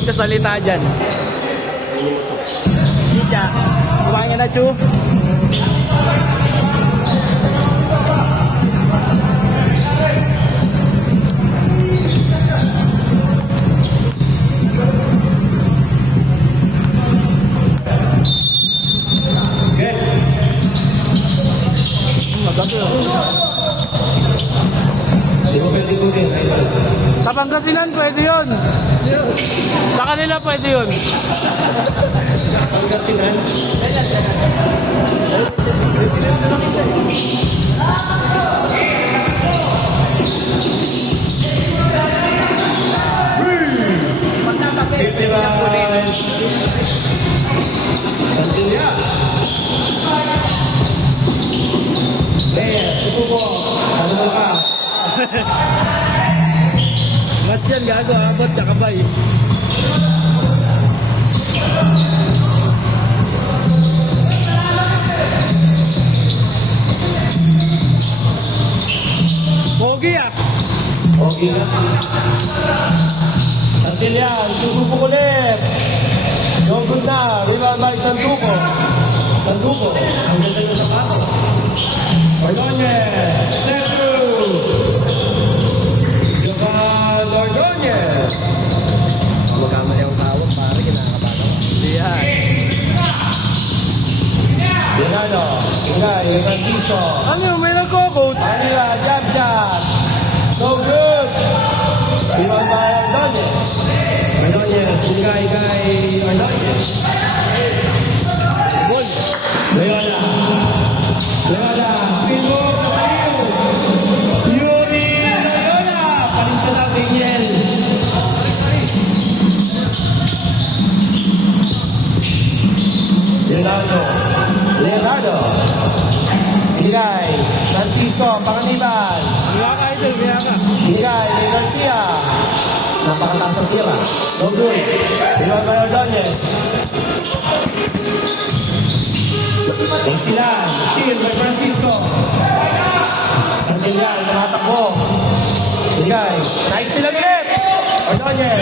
magkasalita dyan. Chicha, kumain ka na, Chu? Sa Pangasinan pwede yun. Sa kanila pwede yun. Pangasinan. Santilia. Subuko. Ano ka? Match yan, gago. Abot, tsaka bay. Pogi ah. Pogi na. Santillan, susubok ulit. Yung good na. Rebound by Sanduko. Sanduko. Ang ganda ng sapato. Ordonez. Step through. Jovan Ordonez. Magkama yung tawag, pare, kinakabahan. Hindi yan. Binano. Ingay. Francisco. Ano yung may nagko-coach? Manila. Jab shot. So good. Rebound by Ordonez. Ordonez. Ingay. Ordonez. Ball. Leona. Pinball na tayo. Yuri Leona. Palista ng Daniel. Leonardo. Higay. Francisco. Panganiban. Miyaka idol, miyaka. Higay. May Garcia. Napakataas ang tira. No good. Rebound by Ordonez. Instilan. Steal by Francisco. Santillan. Tumatakbo. Higay. Nice steal ulit. Ordonez.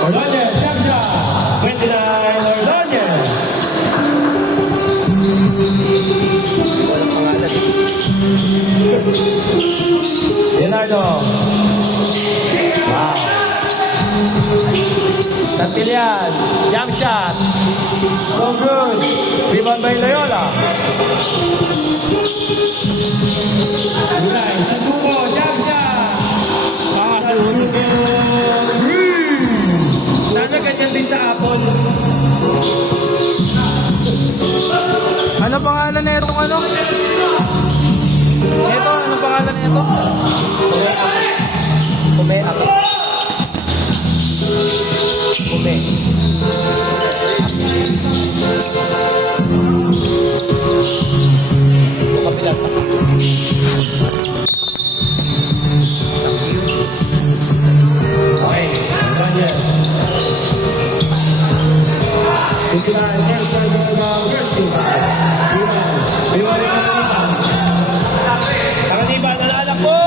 Ordonez. Jump shot. 29. Ordonez. Walang pangalan. Leonardo. Wow. Santillan. Jump shot. So good. Rebound by Loyola. Ulay. Sanduko. Jump shot. Pangalan. Sana ganyan din sa Apple. Ano pangalan na itong ano? Ito, ano pangalan na ito? Kume ako. Kume. Kapila sa Okay. Ordonez. Tingnan. Panganiban, nalala ko!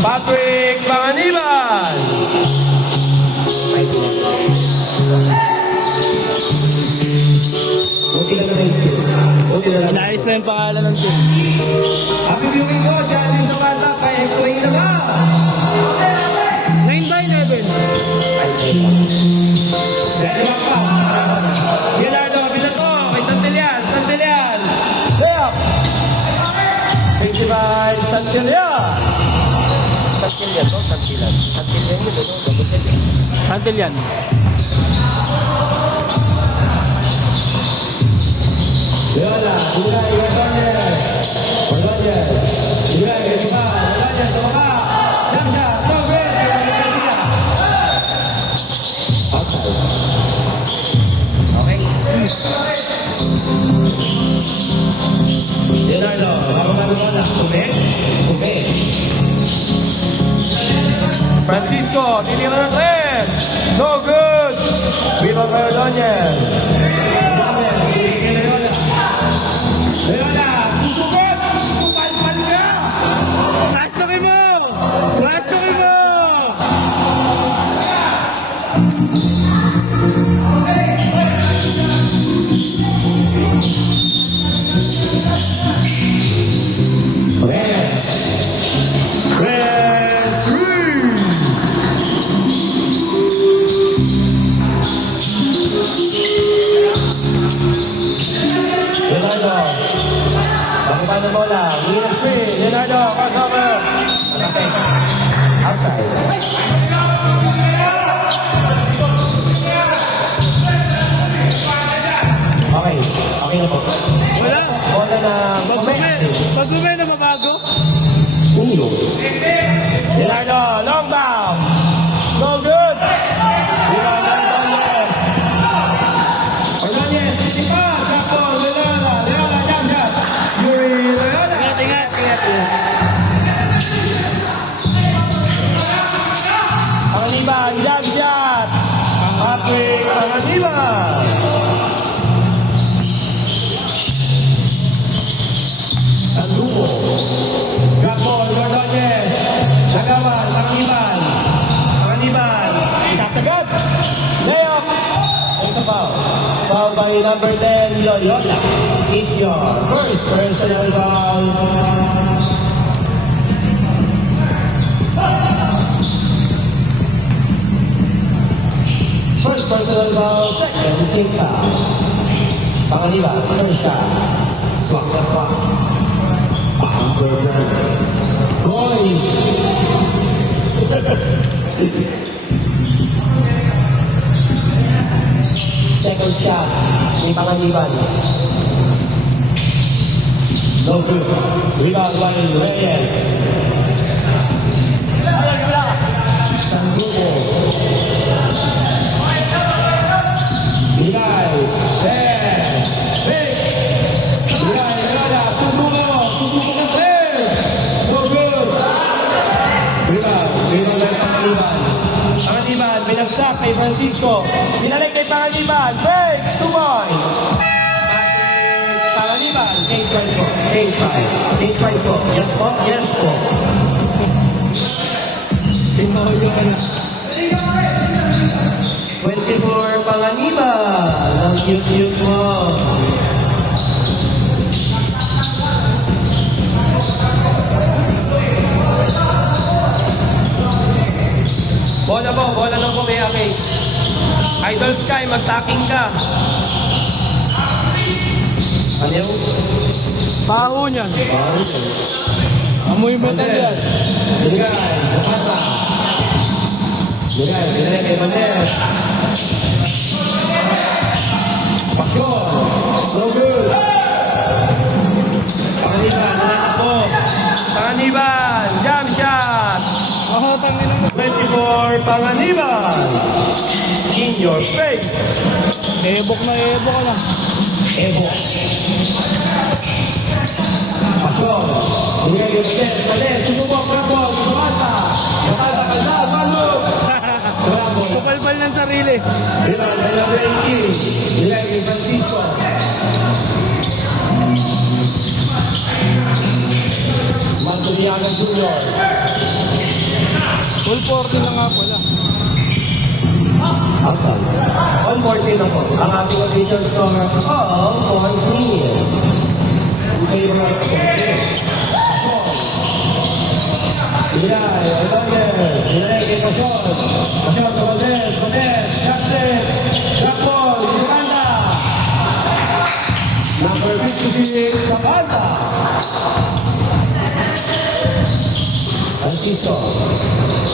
Patrick Panganiban! Okay lang na yung okay lang. Inayos na yung pangalan ng team. Happy viewing ko dyan din sa bata kay X-Ray na ba? 9 by 11. Dahil ba pa? Leonardo, binato kay Santillan. Layup! 25, Santillan. Santillan to, Santillan. Santillan yun, ano? Santillan. Leona, Ulay, Ordonez. Ulay, Ordonez, tumaka. Jump shot, no good. Outside. Okay. Leonardo, Leona, Kume. Francisco, tinira ng tres. No good. Rebound by Ordonez. Leona, susugot. Kupal-pal ka. Nice na side. Okay, okay na po. Wala. Bola na Pag-uwi na mabago. Uno. Gerardo, long bound. No good. Gerardo Ordonez. Ordonez, sisi pa. Sapo, Leona, jam, jam. Yuri, Leona. Ingat. Panganiban, jab shot. Patrick Panganiban. Sanduko. Gapol, Ordonez. Nagawan, Panganiban. Panganiban. Isasagad. Layup. It's a foul. Foul by number 10, Loyola. It's your first personal foul. First personal foul, second team foul. Panganiban, first shot. Swak na swak. Boy! Second shot ni Panganiban. No good. Rebound by Reyes. Sanduko. Bilay. Bilay, Leona. Subuko ng tres. No good. Rebound by Panganiban. Panganiban, binagsak kay Francisco. Binalik kay Panganiban. Breaks, 2 points. Panganiban, 8-5 po. 8-5 po. Yes po, yes po. Tinoyo ka na. 24 Panganiban. Ang cute-cute mo. Bola ng kumiyaki. Idol Sky, mag-tacking ka. Ano yun? Paho niyan. Amoy metal yan. Binigay, Zapata. Binigay kay Manes. Pasyon. No good. Panganiban, nakapo. Panganiban, jam shot. Oh, tangin mo. 24 Panganiban. In your face. Ebok ka na. Evo. Pasyon. Binigay kay Manes. Manes, susubok na po. Zapata. Zapata, kalsal, malo. Bravo. Kupalpal ng sarili. Rebound by number 18. Binigay kay Francisco. Mantuniaga Junior. Full 40 na nga pala. Awesome. On 14 lang po. Ang ating official score all 14. In favor of 14. Binay, Ordonez. Binay kay Pasyon. Pasyon, Rodez. Captain. Jackpot. Miranda. Number 56, Zapata.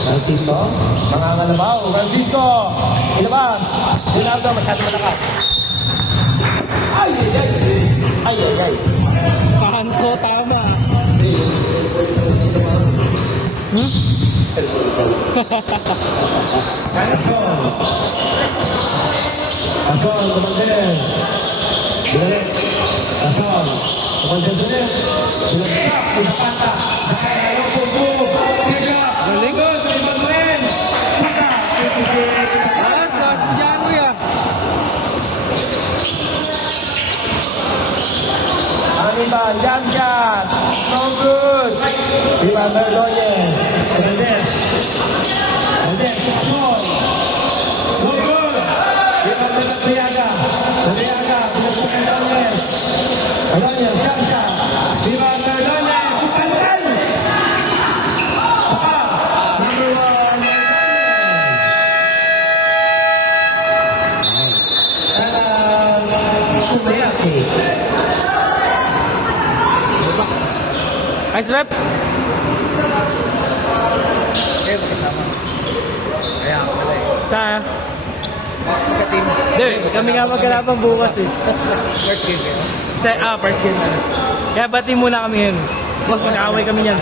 Francisco, mangangalabaw. Francisco, ilabas. Leonardo, masyado malakas. Ay. Kanto, tama. Pasyon, Rodez. Binalik. Pasyon. Rodez ulit. Binagsak. Zapata. Ayaw po. Galing. Last dyan mo yan. Panganiban, jam shot. No good. Rebound by Ordonez. Ordonez. Pasyon. No good. Rebound by Nadriaga. Pinagsak kay Ordonez. Jam shot. Rebound by Ordonez. Sukantan. Number 1. Kumiyaki. Nice rep. Kami nga magkalaban bukas eh. First game eh. First game na. Kaya bati muna kami yun. Boss, mag-away kami yan.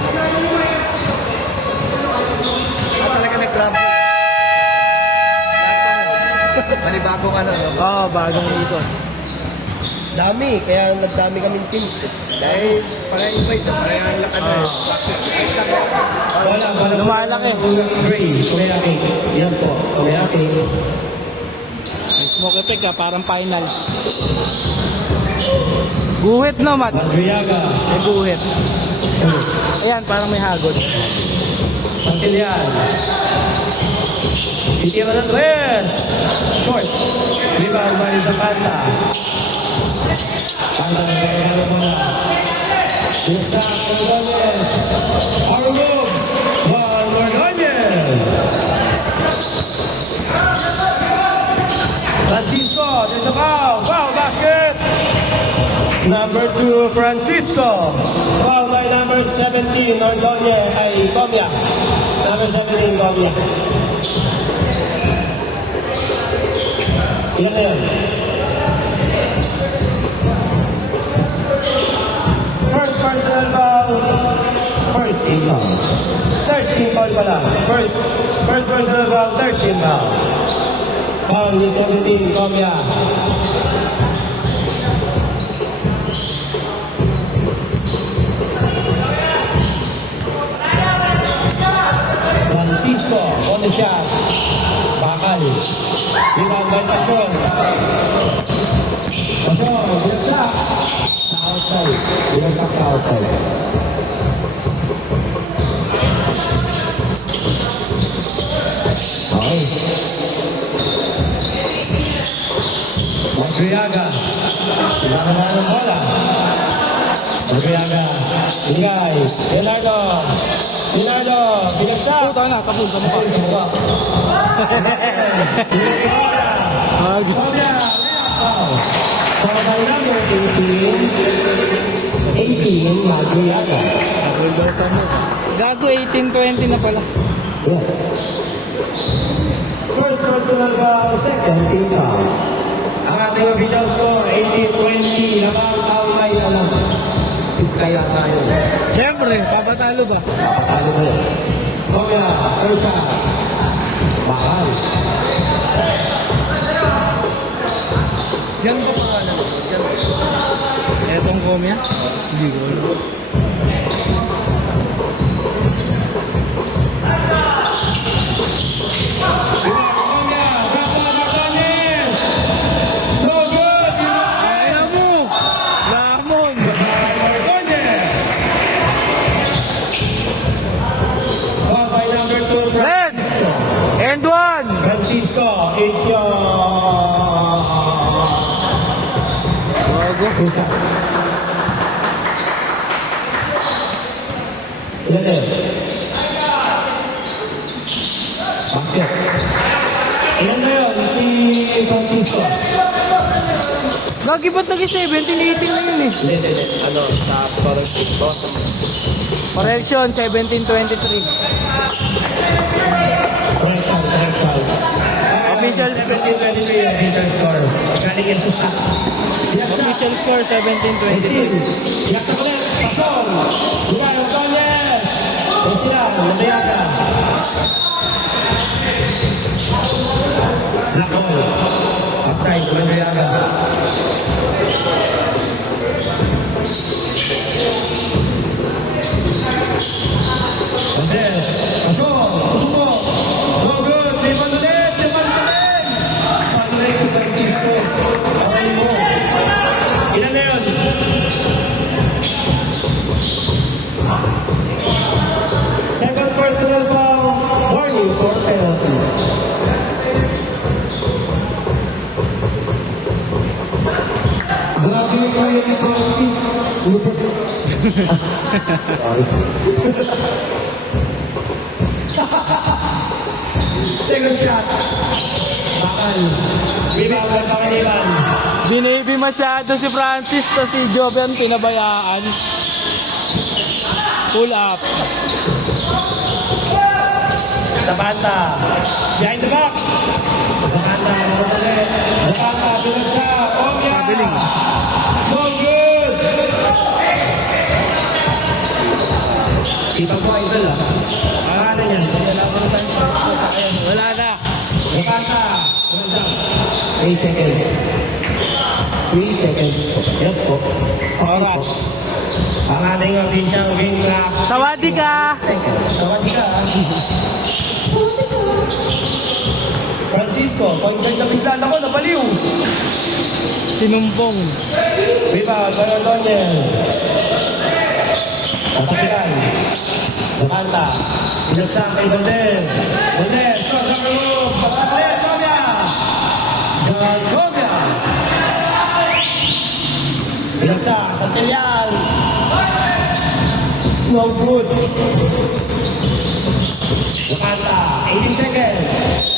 Talaga nag-travel. Manibagong ano, no? Oo, bagong ikot. Dami, kaya nagdami kaming teams. Dahil para-invite na, parang lakad na. Lumalaki. 3, Kuya Kings. Yan po, Kuya Kings. May smoke effect ah, parang finals. Guhit no, Mat? Andriaga. May guhit. Ayan, parang may hagod. Pantilian. Titi Manuel. Short. Rebound by Zapata. Panta na kaya mo na. Isa Ordonez. Arugog. Juan Ordonez. Francisco. There's a foul. Foul basket. Number 2, Francisco. Foul by number 17, Ordonez. Ay, Comia. Number 17, Comia. Ilan na yan? First personal foul. First team foul. Third team foul pala. First personal foul, third team foul. Foul ni 17, Comia. Francisco on the shot. Bakal. Rebound by Pasyon. Pasyon, binagsak. Sa outside. Binagsak sa outside. Okay. Madriaga. Pinakaman ng bola. Madriaga. Bigay. Leonardo. Leonardo. Binagsak. Puta na, kapul ka mukha. For by number 18, Madriaga. Gago, 18-20 na pala. Yes. First personal foul, second team foul. Ang ating official score, 18-20. Labang foul line na lang. Siskaya tayo. Siyempre, papatalo ba? Napakalo ko. Komya, first shot. Bakal. Diyan ba pangalan? Diyan. Etong komya? Hindi ko alam. No good! Ayaw mo! Lamon! Foul by number 2, Red! And one! Francisco. It's your... Gago. Two shots. Ilan na yun? Basket. Ilan na yun? Si Francisco. Gagi ba't naging 17-18 na yun eh? Hindi. Ano, sa scoring sheet ko. Correction, 17-23. Correction. Official score. 17-23 official score. Galing yan sa stats. Official score, 17-23. Yak na ulit. Pasol. Duman, Ordonez. Yan sila. Madriaga. Black ball. Outside. Madriaga. Ordonez. Pasol. Susuko. No good. Liman ulit. Panulit si Francisco. Okay mo. Ilan na yun? Second personal foul. Warning for penalty. Grabe yung kaya ni Francis. Second shot. Bakal. Rebound by Pangilinan. Binibi masyado si Francis to si Jovian pinabayaan. Pull up. Tabata. Behind the back. Tabata. Tabata. Nakanta, binagsa, Omya. Mabiling. So good! Kita mo idol ah. Ano yan? Wala ko na sa inyo. Wala na. Nakanta, binagsa. 3 seconds. 3 seconds po. Yes po. Oras. Ang ating official wing rap. Sawadi ka. Sawadi ka. Francisco, point guard na biglaan ako, nabaliw. Sinumpong. Rebound, Mayor Doniel. Atakiran. Zakanta. Pinagsak kay Gondel. Gondel, shot number 1. Patakiran, Gomya. Gomya. Pinagsak, Santillan. No good. Zakanta, 18 seconds.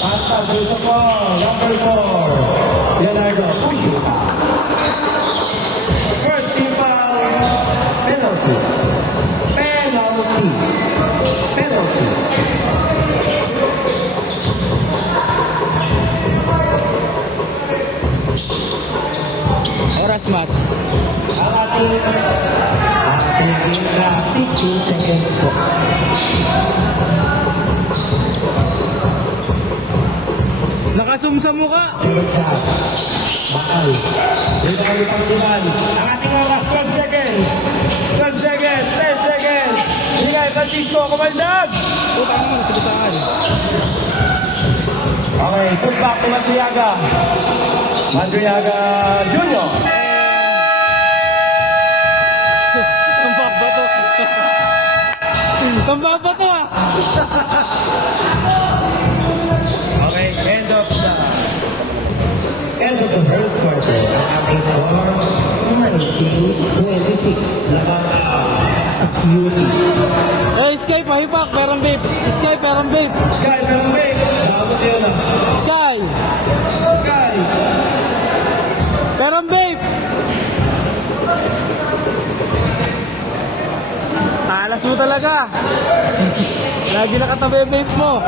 Pasta, Bruce of all, number 4. Leonardo, push it. First team foul, penalty. Penalty. Penalty. Oras, Matt. Ang ating game na 16 seconds po. Nakasum sa mukha. Sunod siya. Bakal. Dito kami pangulihan. Ang ating oras, 12 seconds. 12 seconds, 10 seconds. Bigay, Francisco, kumandag. Puta naman, sabasaan. Okay, put back to Madriaga. Madriaga Junior. Ang babato. Ang babato ah. Okay, end of the first quarter. Ang ating score, 19-26. Laban sa Cutie. Eh, Sky, pahipak. Perang babe. Sky, perang babe. Sky, pero wait. Dapat yun ah. Sky. Sky. Perang babe. Talas mo talaga. Lagi nakatabi yung babe mo.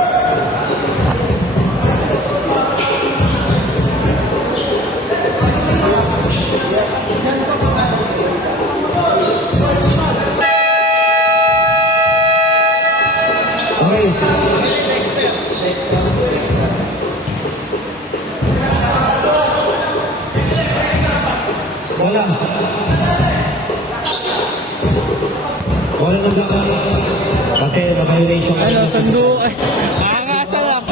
Okay. Wala. Wala nang gagawin. Kasi na-violation ka. Ano, sando. Ay, nakakasa lang.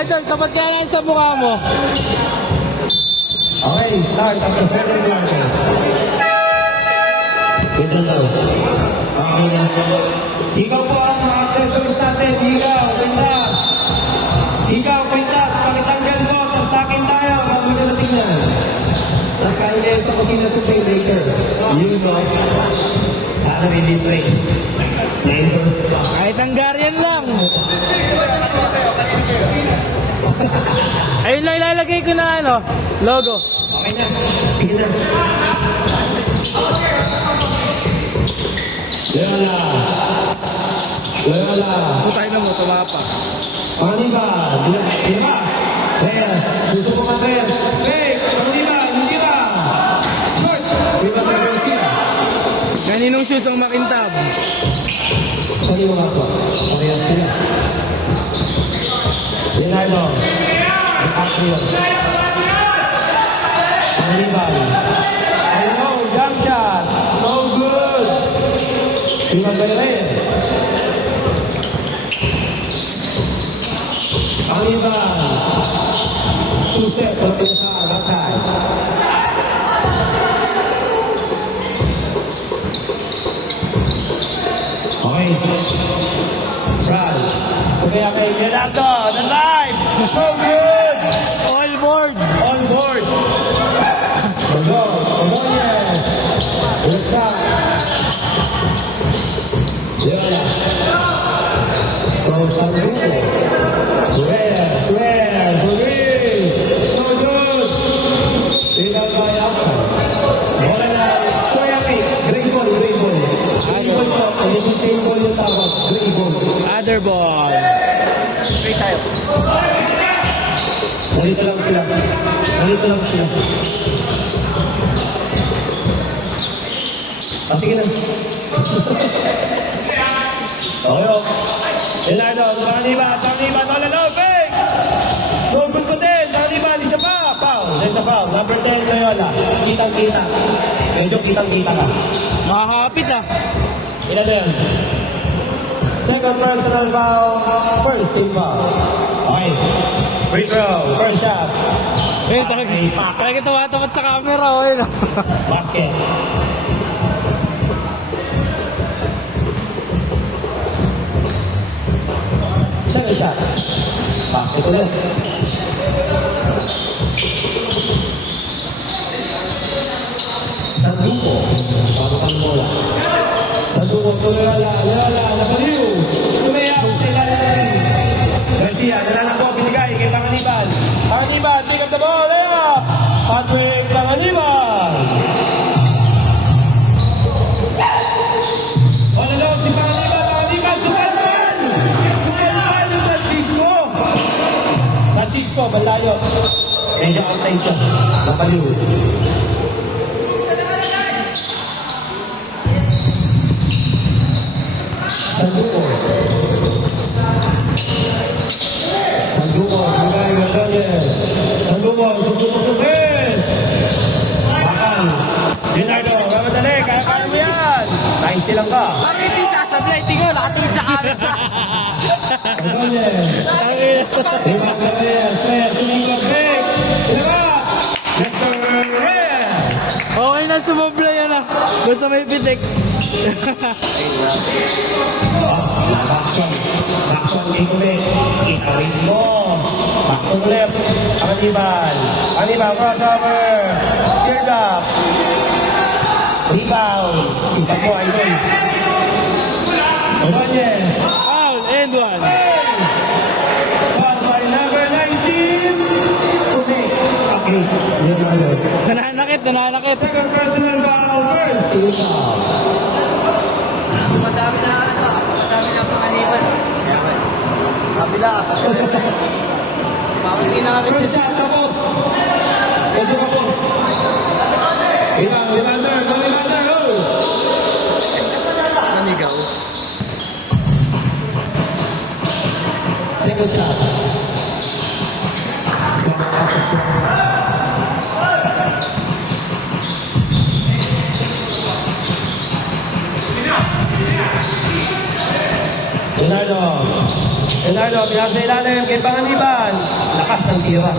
Idol, tapat ka lang sa mukha mo. Okay, start at the second quarter. Wait lang daw. Okay na. Ikaw po ang mga accessories natin. Ikaw, Quintas. Ikaw, Quintas. Pakitanggal mo. Tapos takin tayo. Bago mo na tingnan. Tapos kain kayo sa kusina sa play later. You know. Sana hindi play. 9 versus 1. Kahit Hungarian lang. Ayun lang ilalagay ko na ano, logo. Okay na. Sige na. Loyola. Loyola. Putay na mo, tumapa. Pangaliban. Dilabas. Reyes. Gusto mo ka Reyes. Reyes. Pangaliban. Hindi ba? Short. Diba na Garcia? Kaninong shoes ang makintab? Sorry mga po. Parehas sila. Leonardo. DiCaprio. Pangaliban. Hello. Jump shot. No good. Ivan Reyes. Pangaliban. Two-step. Pagpapin sa outside. Okay. France. Kaya kay Gerardo, the live. So good. All board. On board. Ordonez. Ulitsak. Leola. Constantino. Reyes. So good. Pinag by outside. Bola na. Kuya Mix. Great ball. Great ball po. Hindi same ball yung tawag. Great ball. Other ball. Free tayo. Nalito lang sila. Nalito lang sila. Ah, sige na. Okay, oh. Leonardo, panganiban, all alone, fake! No good pa din, panganiban, isa pa, foul. There's a foul, number 10, Loyola. Kitang-kita. Medyo kitang-kita ka. Makakapit ah. Ilan na yun? Second personal foul, first team foul. Okay. Free throw, first shot. Eh, talaga tumatamad sa camera, oh, yun. Basket. Second shot. Basket ulit. Sanduko. Bago kang bola. Sanduko. Loyola. Napaliw. Tumayaw. Sila na rin. Garcia. Nananako. Binigay. Kay Panganiban. Panganiban. Pick up the ball. Layup. Patrick Panganiban. All alone si Panganiban. Panganiban. Sukalman. Sukalman yung Francisco. Francisco. Balayo. Medyo outside siya. Napaliw. Sanduko. Sanduko. Bigay ng Daniel. Sanduko. Sanduko Subes. Bakal. Leonardo. Mamadali. Kaya mo yan. Nice lang ka. Bakit hindi sasablay? Tingnan, nakatulog sa camera. Daniel. Dimas Daniel. Slayer. Tumingin. Break. Diba? Lester Reyes. Okay na sumablay yan ah. Basta may pitik. Bakson. Bakson kay ulit. Itawin mo. Bakson ulit. Panganiban. Panganiban. Crossover. Tear up. Rebound. Sipat mo, Idol. Ordonez. Foul, and one. Foul by number 19. Tumik. Okay. Nananakit. Second personal foul. First. Team foul. Madami na panganiban. Kabila. Bakit hindi na First shot, tapos. Medyo tapos. Limander, oh! nanigaw? Second shot. Leonardo, pinasa ilalim kay Panganiban. Lakas ng tira.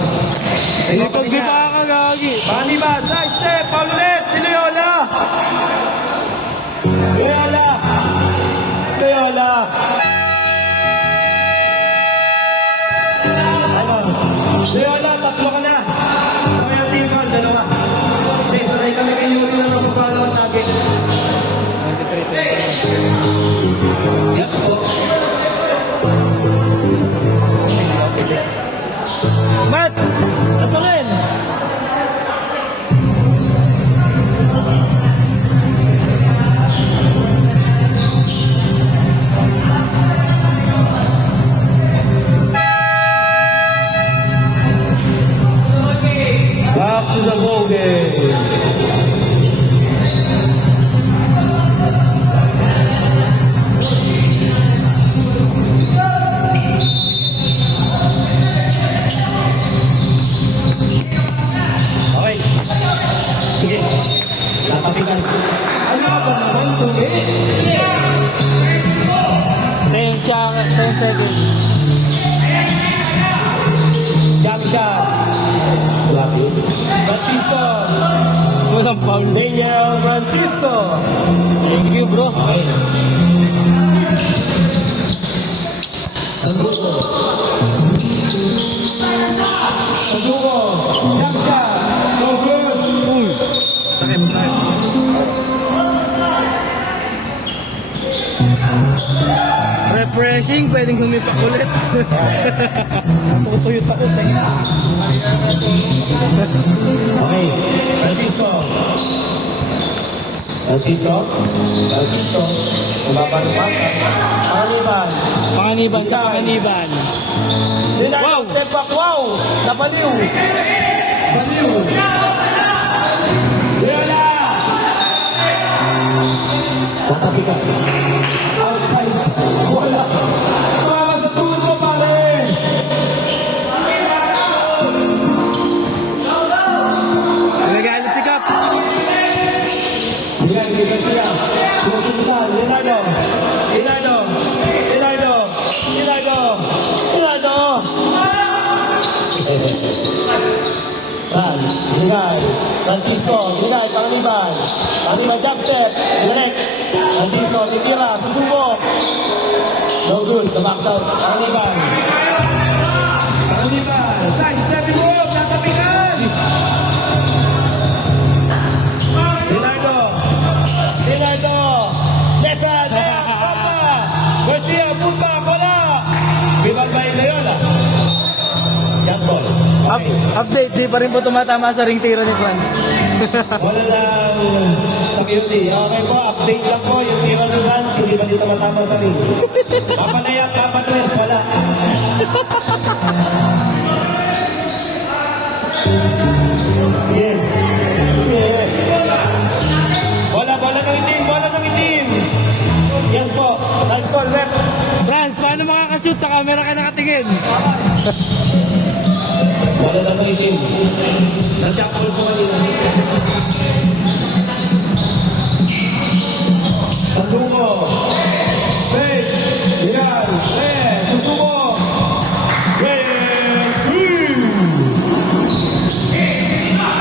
Hindi pagbita ka, gagi. Panganiban, side step, foul ulit, si Loyola. Loyola, tatlo ka na. Sabay ang team foul, dalawa. Okay, sabay kami kay Yuri na magpapalawan natin. 23. Yes po. Matt! Ito rin! Back to the ball game. Okay. Sige. Latapikan. Ano ba naman ito eh? 10 seconds. Jump shot. Francisco. Walang foul. Daniel Francisco. Thank you, bro. Okay. Sanduko. Jump shot. No good. Refreshing, pwedeng humipak ulit. Tutuyot ako sa iyo. Okay. Francisco. Umaba ng pasa. Panganiban. Panganiban sa panganiban. Leonardo, Wow. step back. Wow! Nabaliw. Baliw. Leona! Tatabi ka. Outside. Wala. Tumama sa tuhod mo, pare. Nagalit si Kap. Yan, dito siya. Sinusundan. Leonardo. Leonardo. Leonardo. Leonardo. Leonardo. Franz. Lingay. Francisco. Lingay. Panganiban. Panganiban. Jump step. Direct. Francisco. Titira. Susubok. No good. The box out. Panganiban. Panganiban. Side step in move. Tatapikan. Leonardo. Leonardo. Left hand. Left. Sapa. Garcia. Pumba. Wala. Bibag ba yun na yun? Jump ball. Okay. Update, di pa rin po tumatama sa ring tira ni Franz. Wala lang sa beauty. Okay po, update lang po. Yung tira ng runs, hindi ba dito matama sa ring? Kapanayak, kapatwes, wala. Yeah. Yeah. Bola ng itim, bola ng itim. Yes po, nice score, rep. Franz, paano makakashoot sa camera ka nakatingin? Bola ng itim. Nag-shotball po kanina. Sanduko. Face. Yan. Susuko. Yes.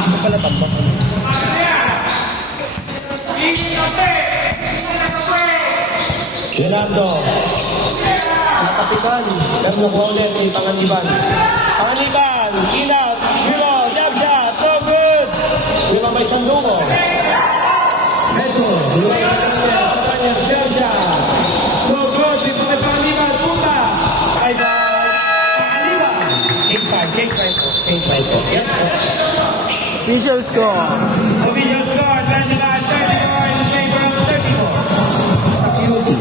Ito pala tambak. Leonardo. Natapikan. Pero ulit ni Panganiban. Panganiban. Inat. Hero. Jab shot. No good. Lima may sanduko. Ito. Jab shot. No good. Dito may Panganiban. Punta. Ay ba? Panganiban. King 5 po. King 5 po. Yes po. Official score. Official score. 39-34 in favor of 34. Sa beauty.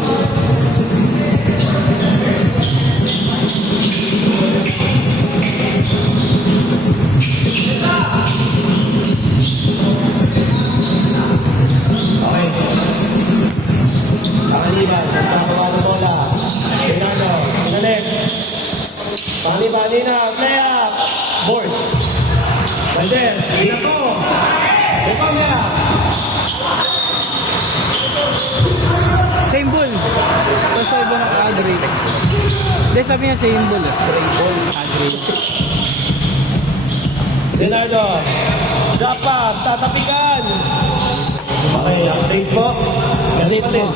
Okay. Panganiban, nagkakawa ng bola. Leonardo, sinalik. Panganiban, Nina, play up. Board. Valdez, Nina to. Lepamya. Same ball. Tapos sa iba ng Adri. Hindi, sabi niya same ball. Adri. Leonardo, drop pass, tatapikan. Okay, update po. Ganun pa din.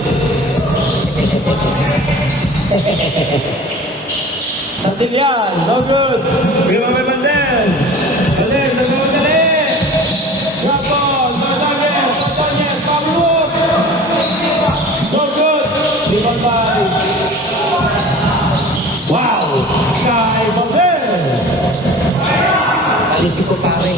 Santillan, no good. Viva Mendez. Valdez, no good ulit. Drop ball, Martinez, Martinez, pamulog. No good. Viva Valdez. Wow, Sky Valdez. Alisi ko pare.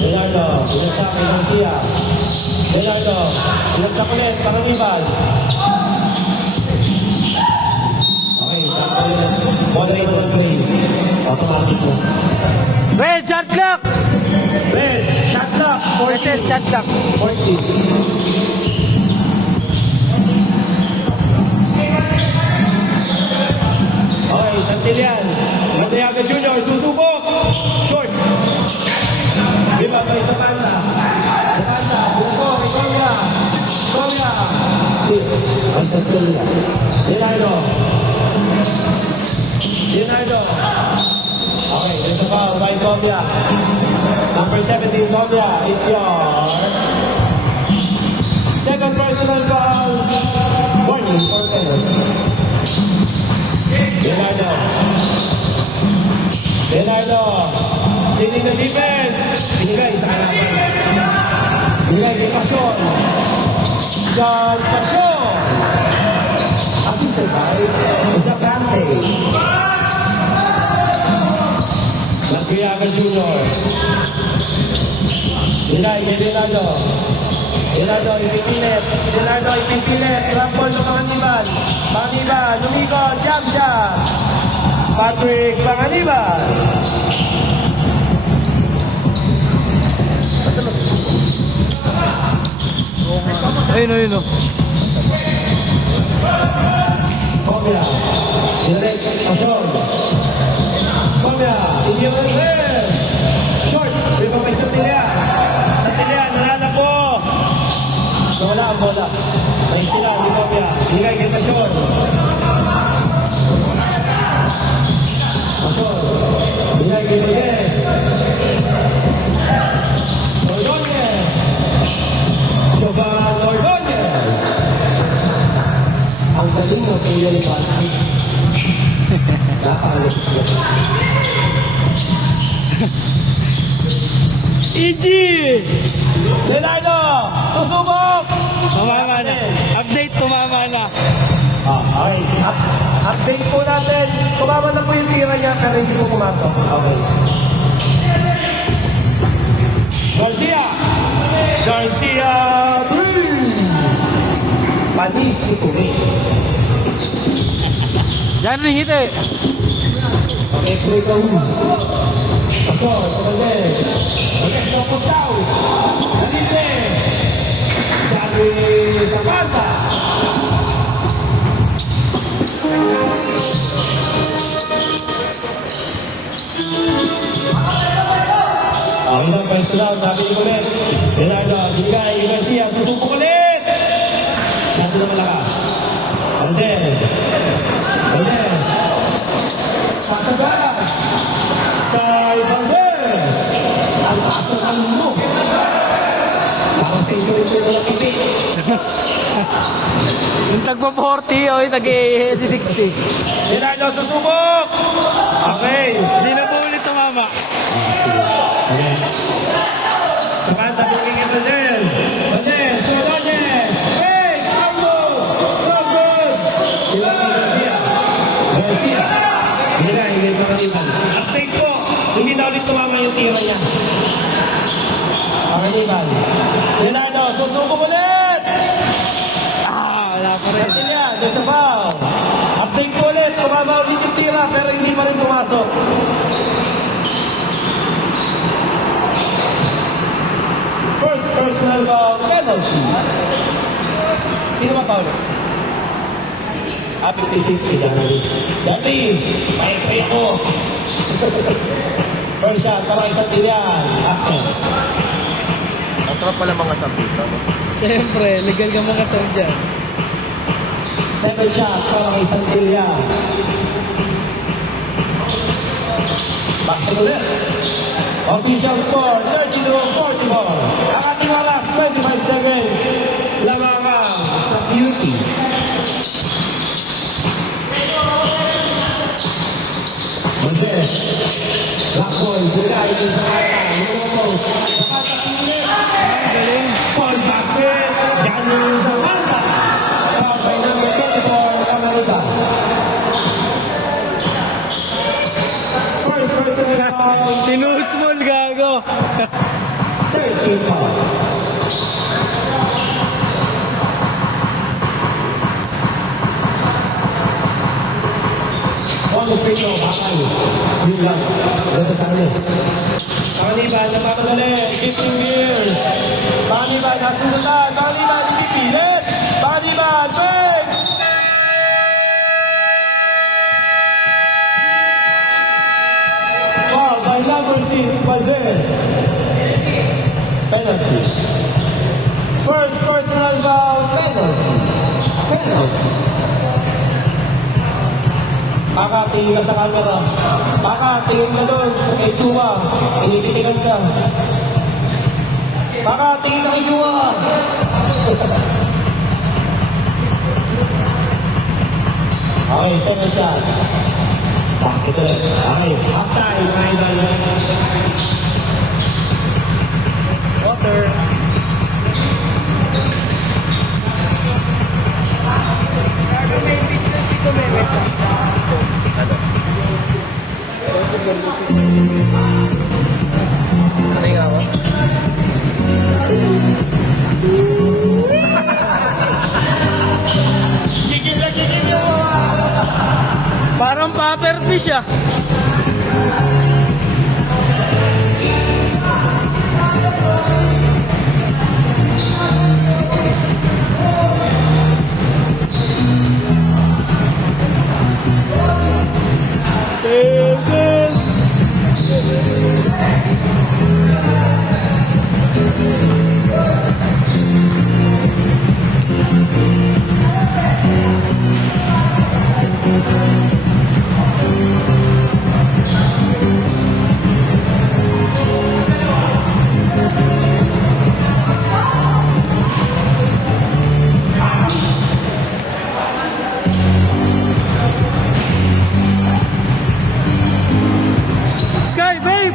Leonardo, pinagsak ni Garcia. Leonardo, pinagsak ulit, Panganiban. Okay, sakto ulit. Moderate on play. Automatic mo. Red, shot clock! Red, shot clock, Reset, shot clock. 40. Okay, Santillan. Mandayaga Junior, susubok. Short. Viva pa sa panda. Sa panda, buko, Ikonya. Ikonya. Ay, Santillan. Leonardo. Leonardo. Okay, there's a foul by Ikonya. Number 17, Ikonya. It's your second personal foul. Warning for penalty. Leonardo. Leonardo. Leading the defense. Binigay sa kalaban. Binigay kay Pasyon. John Pasyon. Assisted by Zacante. Nagkuyagan Junior. Binay kay Leonardo. Leonardo, ipipilit. Leonardo, ipipilit. Rampol ng Panganiban. Panganiban, lumikot, jab, jab. Patrick Panganiban. Ayun, ayun, oh. Komia. Direk, Pasyon. Komia, Inyong Reyes. Short, di ba may Santillan? Santillan, nalalako. Wala ang bola. May sila, ni Komia. Bigay kay Pasyon. Pasyon. Bigay kay Reyes. Ordonez. Jovan Ordonez. Ang galing mo kay Yoli Francis. Nakalapit mo. Easy! Leonardo! Susubok! Tumama na. Update, tumama na. Okay. Update po natin. Kumama na po yung tira niya pero hindi po pumasok. Okay. Garcia! Garcia! Panis si Kumi. Diyan rin hiti. Okay, free throw. Pasok, Fernandez. Okay, so Putao. Galise. Sabi sa kanta. Okay na, pwesto daw, sabi ni Kulit. Leonardo, bigay, Garcia, susubok ulit. Masyado na malakas. Valdez. Valdez. Pasagan. Sky Valdez. Ang taas ng ano mo. Parang sa inyo ito yung kipi. Yung tagpa 40 o yung tag-60. Leonardo, susubok. Okay. Hindi na po ulit tumama. Okay. Sa kanta, bigay kay Valdez. Valdez, Ordonez. Hey, Pablo. So good. Sila kay Garcia. Garcia. Bigay, may Panganiban. Update po. Hindi na ulit tumama yung tira niya. Panganiban. Leonardo, susubok ulit. Wala pa rin. Santillan, there's a foul. Update po ulit. Tumama ulit yung tira pero hindi pa rin pumasok. First personal foul penalty. Sino ba foul? 56 si Danny. Danny, pa-expay ako. First shot, para kay Santillan. Asken. Masarap pala mga sampita. No? Siyempre, legal ka makasal dyan. Second shot, para kay Santillan. Basket ulit. Official score, 32-44. Ang ating oras, 25 seconds. Lamang sa beauty. Montes. Blackboy, Bulay, Bulay, Lumos. Galing. Paul Basket. Daniel Zamanda. By number 24, Camaruta. First personal foul. Tinusmol, gago. 13 foul. Bonus free throw, bakal. Yun lang. Dito sa amin. Panganiban, napapadali. 15 years. Panganiban, nasundutan. Panganiban, ipipilit. Panganiban, breaks! Foul by number 6, Valdez. Penalty. First personal foul, penalty. Penalty. Baka tingin ka sa camera. Baka tingin ka doon sa kay Chua. Tinititigan ka. Baka tingin ka kay Chua. Okay, second shot. Basket ulit. Okay, half time, mga idol. Water. Ano yung awa? Killer fish ah. Sky, babe!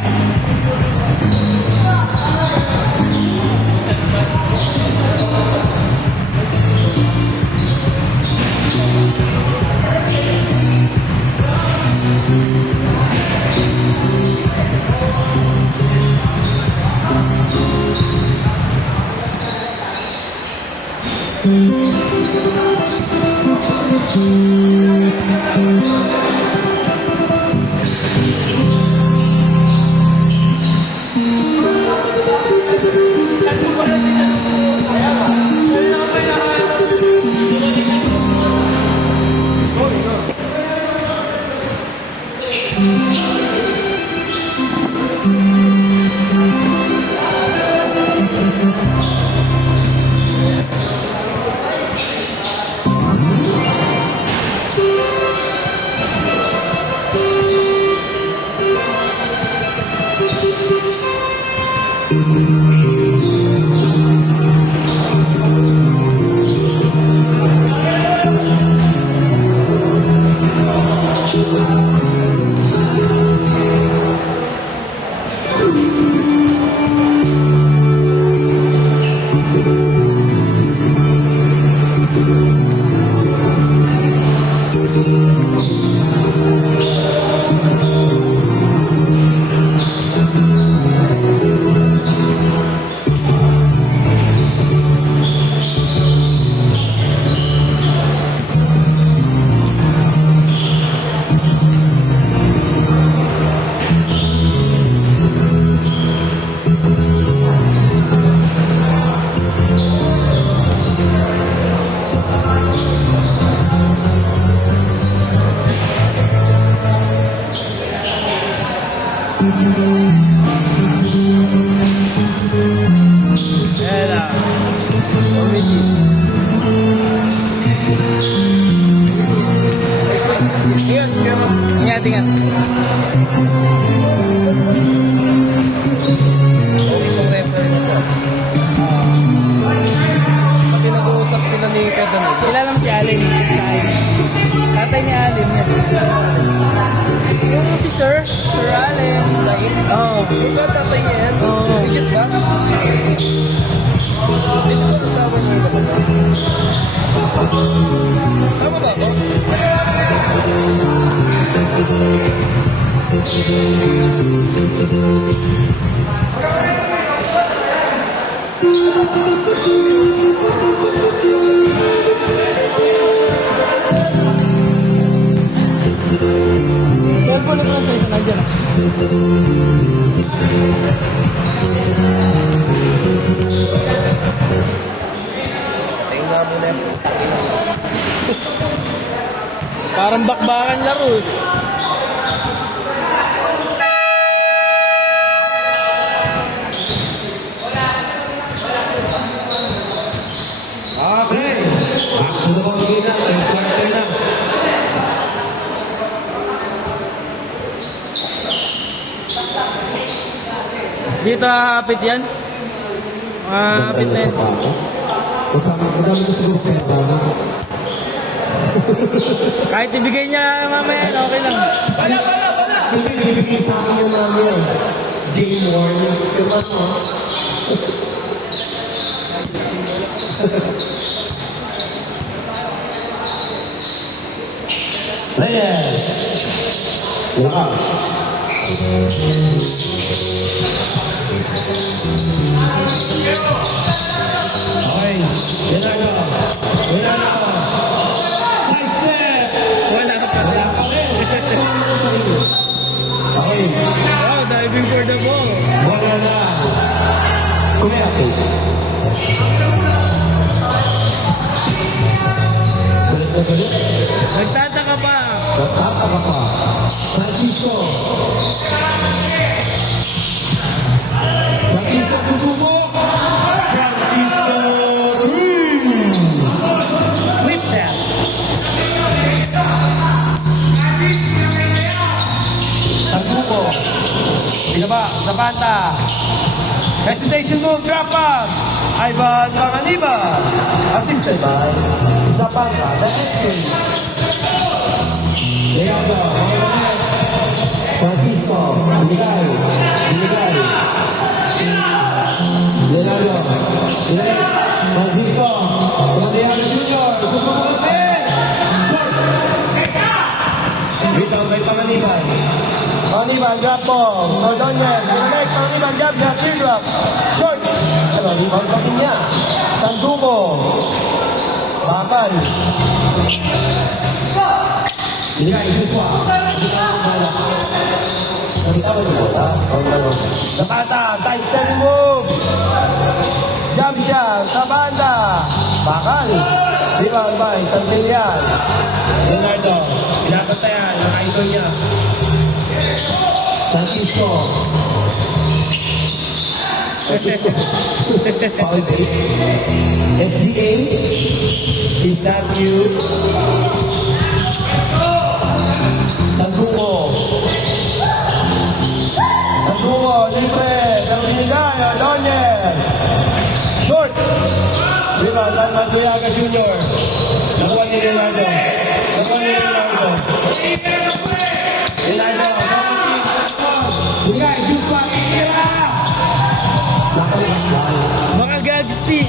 Ayan na. Ingat, ingat. Pati nag-uusap sila ni Kevin. Kilala mo si Allen. Tatay ni Allen yan. Yung si Sir Allen. Oo. Yung ba tatay niya yan? Oo. Legit ba? Hindi ko kasama niya yung kapatid. Tama ba ako? Cellphone naman sa isa na dyan. Tingnan mo na yan. Parang bakbakan laro eh. Okay. Back to the ball game na. Third quarter na. Dito hapit yan. Hapit na yan. Kasama ko dami ko siguro pera. Kahit ibigay niya mamaya, okay lang. Hindi bibigay sa akin yung mga yan. Game warning. Yung ano? Players. Lakas. Okay. Ginagawa. Ginagawa. Side step. Wala ka pa rin. Kumea Cakes. Galit. Nagtataka pa. Nagtataka pa. Francisco. Francisco susubok. Francisco. Clip that. Santuko. Binaba. Zapata. Hesitation move. Drop up. Ivan Panganiban. Assisted by Zapata. The entry. Leandro. Francisco. Binigay. Leandro. Francisco. Leandro Junior. Susunod din. Rebound by Panganiban. Panganiban, drop ball. Ordonez. Connect. Panganiban, jab shot. Teardrop. Short. Ano, rebound pa rin niya. Sanduko. Bakal. Binigay, Joshua. Nakita mo yung bola? Zapata, side step move. Jump shot, sa banda. Bakal. Rebound by Santillan. Leonardo, pinapatayan, mga idol niya. Francisco. Foul bait. SDA, is that you? Sanduko. Sanduko, libre. Pero binigay, Ordonez. Short. Rebound, Dalman Duyaga Jr. Nakuha ni Leonardo. Leonardo. Binigay, Joshua. Tira. Mga gagsti.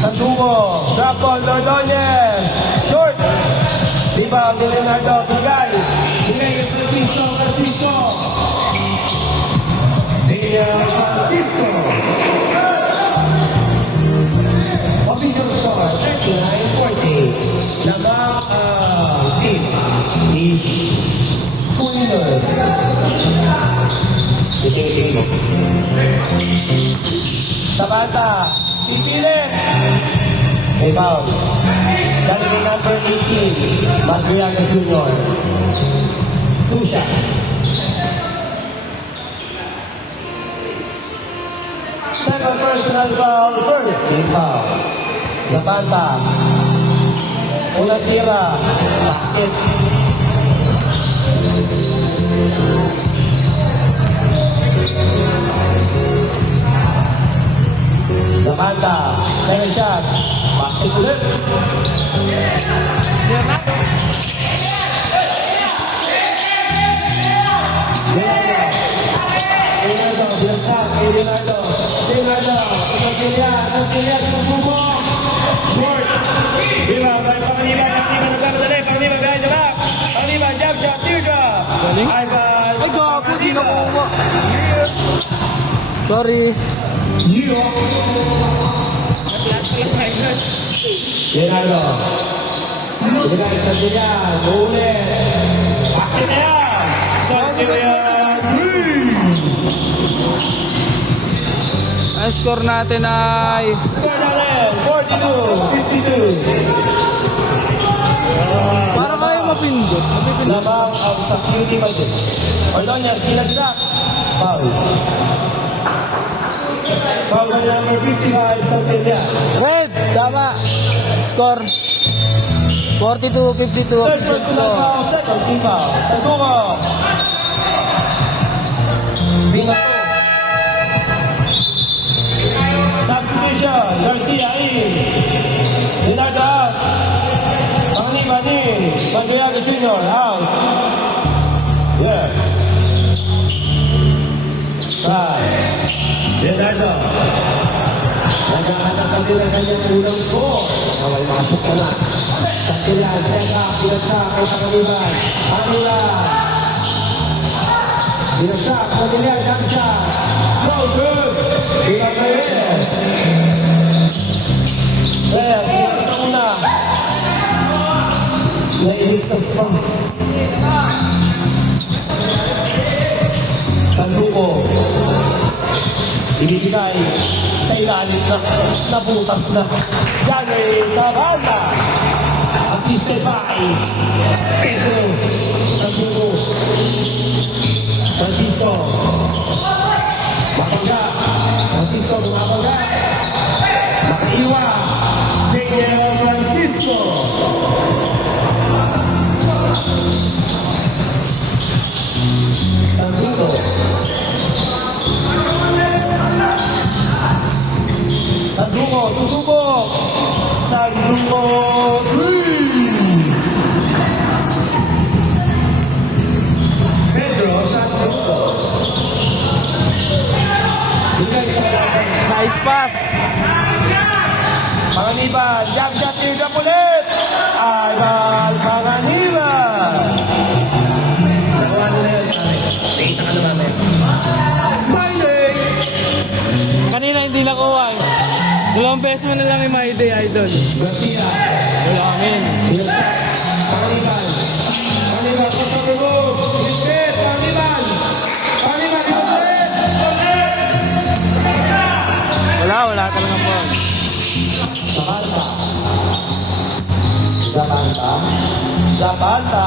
Sanduko. Drop ball, Ordonez. Short. Rebound ni Leonardo. Binigay. Binigay kay Francisco. Francisco. Official score, 39-40. Namang team is winner. Iting-iting mo. Sabata, pipilit. May foul. Dali ni number 18, Madriaga Jr. Susha. Second personal foul, first team foul. Zapata. Unang tira. Basket. Zapata. Second shot. Basket ulit. Leonardo, bilang kay Leonardo. Leonardo, Pagkilian, sumubok. Short. Rebound by Panganiban, nagkamadali. Panganiban, behind the back. Panganiban, jab shot, teardrop. Galing. Ivan. Ay, gago, di nakuha. Sorry. Leonardo. Binigay sa Santillan. Ulit. Basket na yan. Santillan. Ang score natin ay Score natin, 42-52. para kayo mapindot. Lamang ang sa cutie budget. Ordonez, ilagsak. Foul. Foul by number 55, Santillan. Red, tama. Score 42-52 Third official personal score. foul, second team foul. Sanduko. Binato. Substitution, Garcia in. Leonardo out. Panganiban in. Madriaga Jr. out. Yes. Leonardo. Naghahanap kami ng kanyang unang score. Naway masok ka na. Santillan, set up, binagsak kay Panganiban. Panganiban. Binagsak, Santillan, jump shot. No good. Bilang na rin. Reyes, bilang sa una. Nailigtas pa. Sanduko. grupo. Ibigay sa ilalim na nabutas na. Yan ay Sabana. Assisted by Pedro Francisco. Francisco. Mapangga. Francisco Mapangga. Makaiwa. Daniel Francisco. Sanduko. Sanduko, susubok. Sanduko 3. Pedro Sanduko. Bigay sa laban. Nice pass. Panganiban, jump shot, tigap ulit. Ivan Panganiban. Nagawa na yan. Nakita ka naman eh. Mayday! Kanina hindi nakuha eh. 2 beses mo na lang yung my day, idol. Garcia. Wala amin. Panganiban. Panganiban, pasok remove. Lisbeth, Panganiban. Panganiban, ikot ulit. Wala talaga po. Zapata. Zapata. Zapata.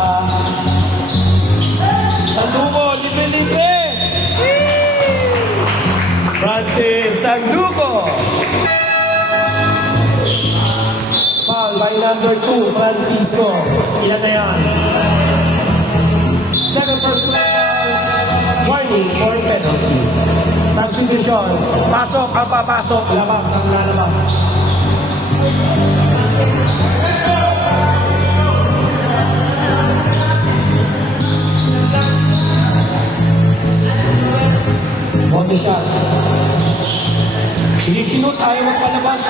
Sanduko, libre-libre. Francis Sanduko. Foul by number 2, Francisco. Ilan na yan? 7 personal warning for penalty. Substitution. Pasok ang papasok. Labas ang lalabas. Body shot. Sinisinot tayo magpalabas.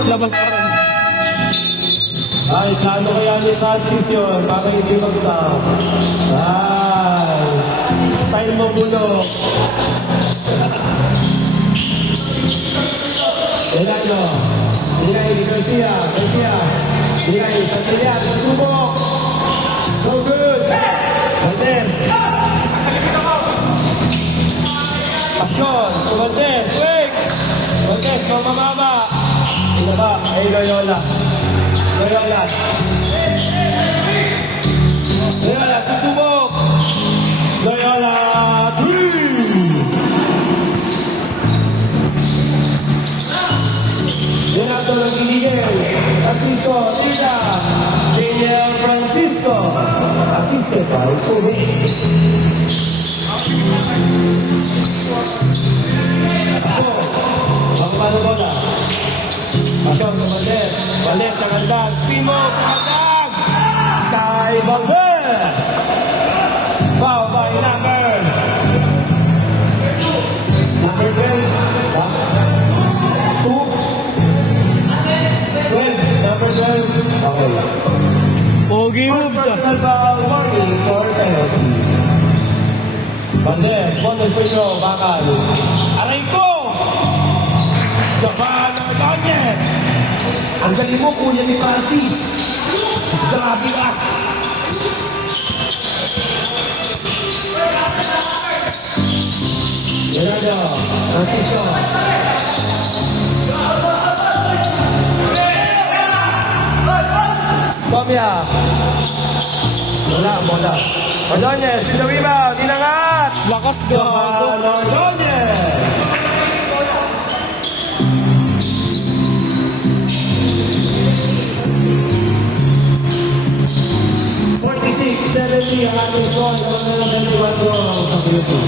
Labas pa rin. Ay, plano kaya ni Francis yun para hindi mag-sound. Ay, style mo bulok. Delano. Binay, Garcia. Binay, Santillan. Subok. So good. Valdez. Pasyon. Valdez. Wait. Valdez, mamamama. Inaba. Ay, Loyola. Loyola, susubok. Loyola, 3. Renato Rodriguez. Francisco, Tida. Daniel Francisco. Assisted by Kobe. Ang bola. Pasyon sa Valdez. Valdez na kandag. Pimo, kandag. Sky Valdez. Foul by number 12. 12. Number 12. Okay. Pogi First moves ah. personal foul warning for penalty. Valdez, bonus po nyo, bakal. Aray ko! Japan Ordonez! Ang galing mo, kuya ni Francis. Grabe ka! Gerardo, Francisco. Tomia. Wala, bola. Ordonez, with the rebound, inangat! Lakas gago. Japan Ordonez! ang ating song ng mga sa beauty.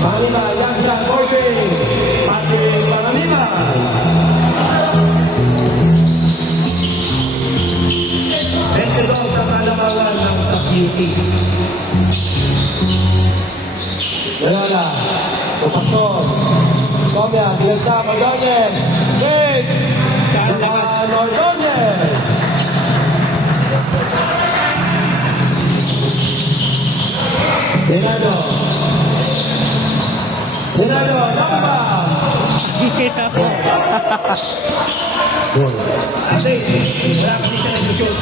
Panima, Yansha, Jorge, Patrick Panima. Ito sa kalabawan ng sa beauty. Wala. Kupasyon. Tomia, Bilansa, Ordonez. Gates. Ordonez. Denado. Denado, Lamba. Gol. Ate, wala kasi siya nag-shoot.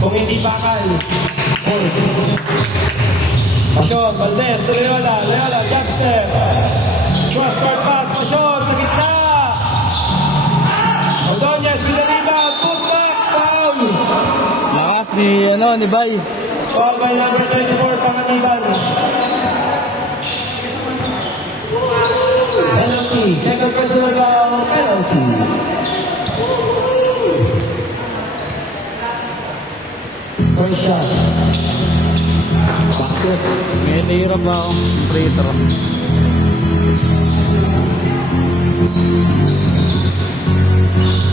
Kung hindi bakal, gol. Pasyon, Valdez, Loyola, Loyola, jab step. Cross guard pass, Pasyon, sa gitna. Ordonez, with the rebound, put back, foul. Lakas ni Bay. Foul by number 24, Panganiban. Penalty, second personal foul, penalty. First shot. Basket. Ngayon nahirap na ako. Free throw.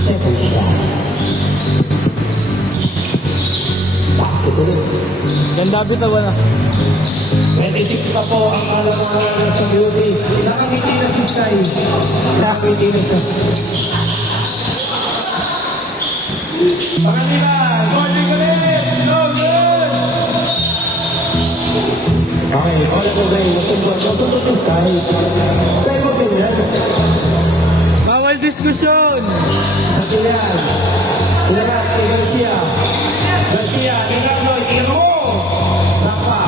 Second shot. Basket ulit. Ganda bitawan na. 26 pa po ang alamangan sa beauty. Nakangiti na si Sky. Nakangiti na siya. Panganiban, Gordon ulit. No good. Okay, all the way. Masundot to Sky. Sky mo din yan. Bawal diskusyon. Sa Pilihan. Pilihan kay Garcia. Garcia, Tingano, Tingano. Nakpa.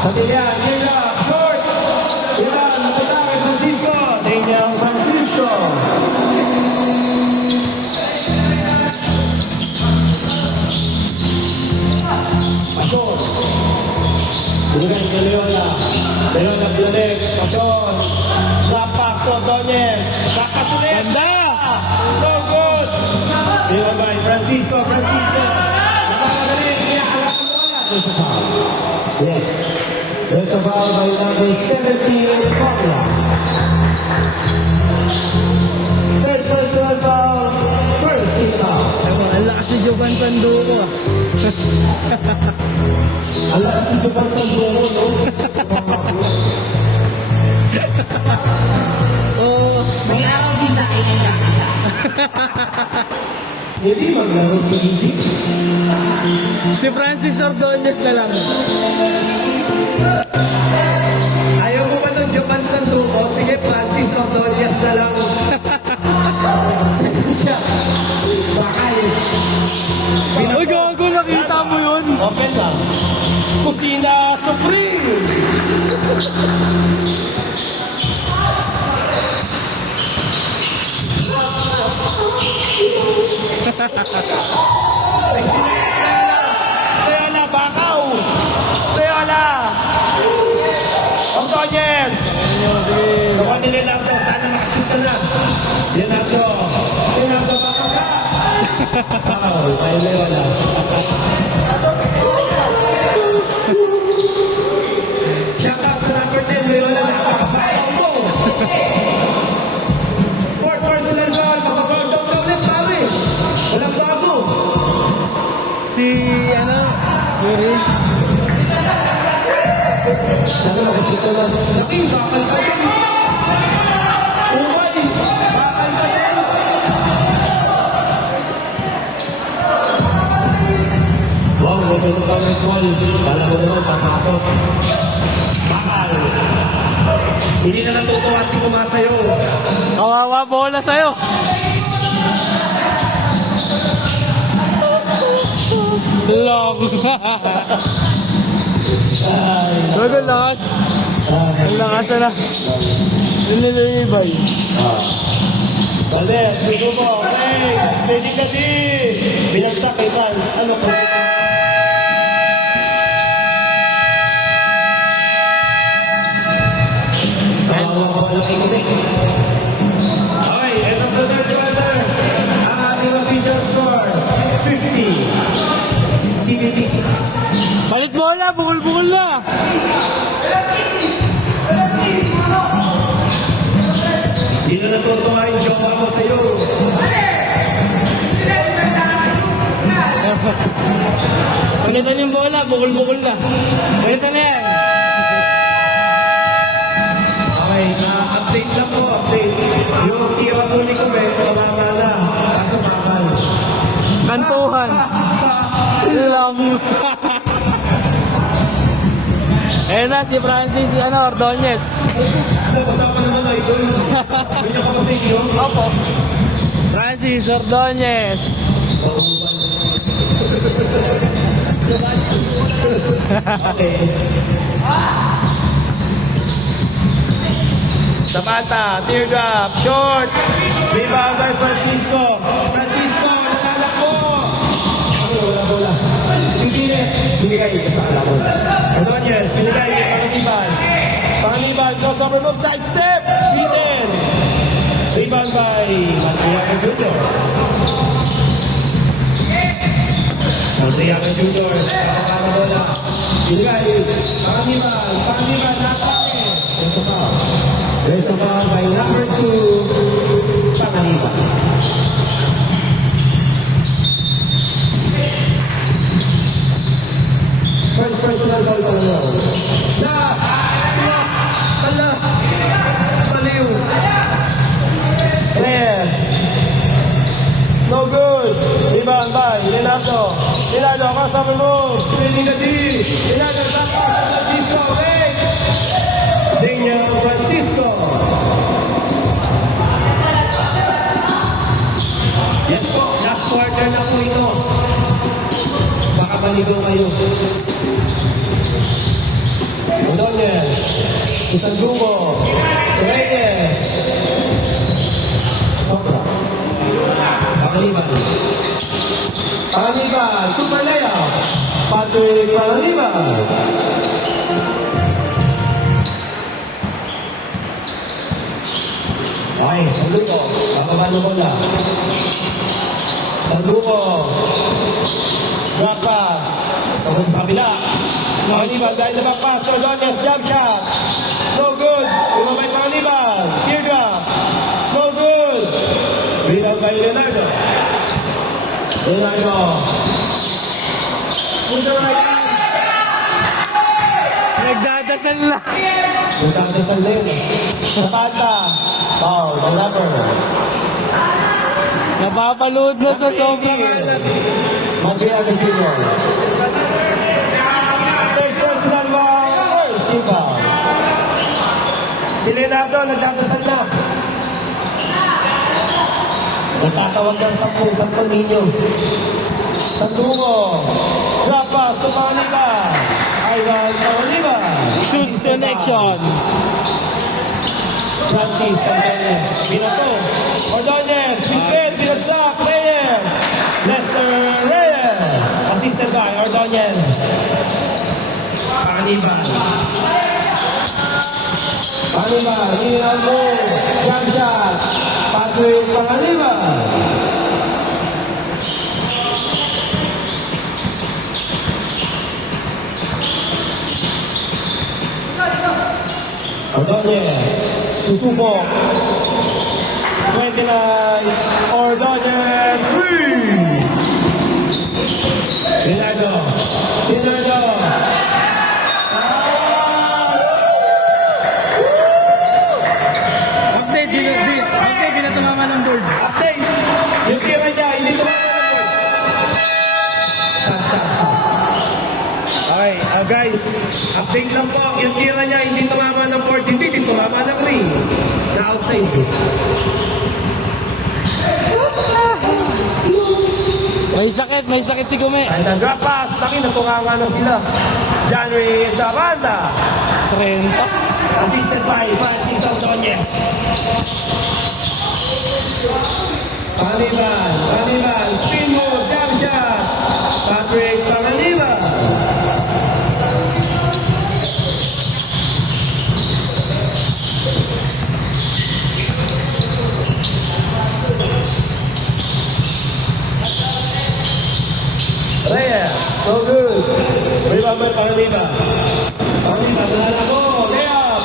Sa Pilihan, Tingano, short. Pilihan, Pilihan, Francisco. Tingnan, Francisco. Pasyon. Pilihan kay Leona. Leona, Bilanek. Pasyon. Lapas to Ordonez. Lakas ulit. Ganda. No good. Pilihan by Francisco. Francisco. Napakagaling. Kaya there's a foul. Yes. There's a foul by number 17, Pamela. Third personal foul. First team foul. Ang lakas ni Jovan Sanduko ah. Ang lakas nito pang sandungo, no? Oo. May araw din sa akin ang laki siya. Hindi maglaro si Gigi. Si Francis Ordonez na lang. Ayaw mo ba ng Jovan Sanduko? Sige, Francis Ordonez na lang. Sige siya. Bakay. Uy, gago, nakita mo yun? Open lang. Kusina Supreme! Leona, bakaw! Leona! Ordonez! Gawa ni Leonardo, sana makakita na. Leonardo! Leonardo, bakaw ka! Foul kay Leona. Shout out sa number 10, Leona, nakakabayaw mo! Fourth personal foul, makapagdog na ulit, pare! Walang bago! Si, Yuri. Sana makasita lang. Laki, bakal pa din. Umay, bakal pa din. Wow, may ganun pa ng call. Kala mo naman, papasok. Bakal. Hindi na natutuwa si Kumasayo. Kawawa bola sa'yo. Long. Gago, lakas. Ang lakas na. Yun nila yung Bay. Valdez, sugo mo. Okay, steady ka din. Binagsak kay Vance. Ano po? Okay, end of the third quarter. Ang ating official score, 50. CBT 6. Palit bola, bukol-bukol na. Hindi na natutuwa yung jowa mo sa'yo. Palitan yung bola, bukol-bukol na. Palitan na yan. Okay, update lang po, update. Yung tira po ni Kume, tumama na. Kaso makal. Kantuhan. Lang. Eh na, si Francis, Ordonez. Usapan naman na ito. Hindi ka ba sa inyo? Opo. Francis Ordonez. Okay. Zapata, teardrop, short. Rebound by Francisco. Francisco, nalalak mo. Wala bola. Binigay ito sa alam mo. Ordonez, binigay kay Panganiban. Panganiban, crossover move, side step. Beaten. Rebound by Mantriaga Jr. Mantriaga Jr. Nakakama bola. Binigay. Panganiban, napake. Resto foul by number 2, Panganiban. First personal foul pa lang. Maliw. Reyes. No good. Rebound by Leonardo. Leonardo, crossover move. Spinning the D. Leonardo, top pass. Francisco, wait. Daniel Francisco. Yes po, last quarter na po ito. Baka maligaw kayo. Ordonez, isang dugo, Reyes, Sobra, Panganiban, Super Layout, Patrick Panganiban. Ay, sanduko, bababa na bola. Sanduko, drop pass, tawag sa kabila. Panganiban dahil na back-pass, Ordonez, jump shot. No good. Umabay Panganiban. Teardrop. No good. Rebound by Leonardo. Leonardo. To the right hand. Nagdadasal lang. Nagdadasal din. Zapata. Foul, Leonardo. Napapalood na sa sobrang alam. Mantriaga Jr. Third personal foul. First team foul. Si Leonardo, nagdadasal na. Natatawag ng 10 ninyo. Sanduko. Drop pass to Panganiban. Ivan Panganiban. Shoes connection. Francis Ordonez. Binato. Ordonez. Bigpit. Binagsak. Reyes. Lester Reyes. Assisted by Ordonez. Panganiban. Panganiban. Inilang mo. Jump shot. Patrick Panganiban. Ordonez. Susubok. 29. Ordonez. Free. Leonardo. Update, di na tumama ng board. Update. Yung tira niya, hindi tumama ng board. Sa. Okay, guys, update lang po. Yung tira niya, hindi tumama ng board, hindi din tumama ng ring. Na outside. May sakit si Gume. And the drop pass, natunganga na sila. January sa banda. 30. Assisted by Francis Ordonez. Panganiban, spin move, jump shot. Patrick Panganiban. Reyes, so good. Rebound by Panganiban. Panganiban, nalalago, layup.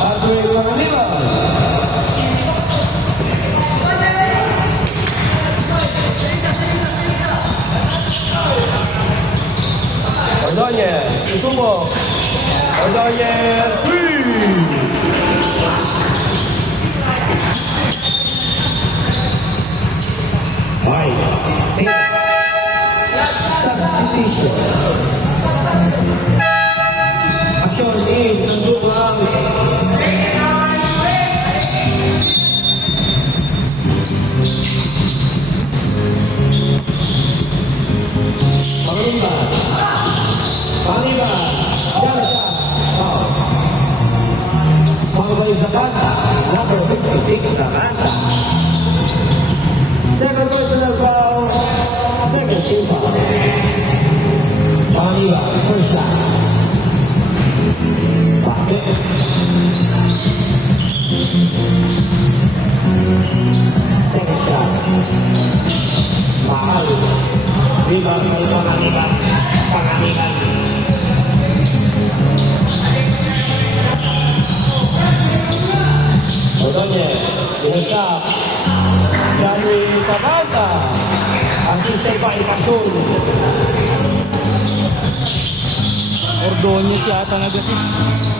Patrick Panganiban. Ordonez, susubok. Ordonez, three. Bye. Substitution. Action in sanduk lang. Panganiban. Jump shot. Foul. Foul by Zapata. basket. Second shot. Mahal. Rebound kay Panganiban. Panganiban. Ordonez, goes up. January Sabanta. Assisted by Pasun. Ordonez yata nag-assist.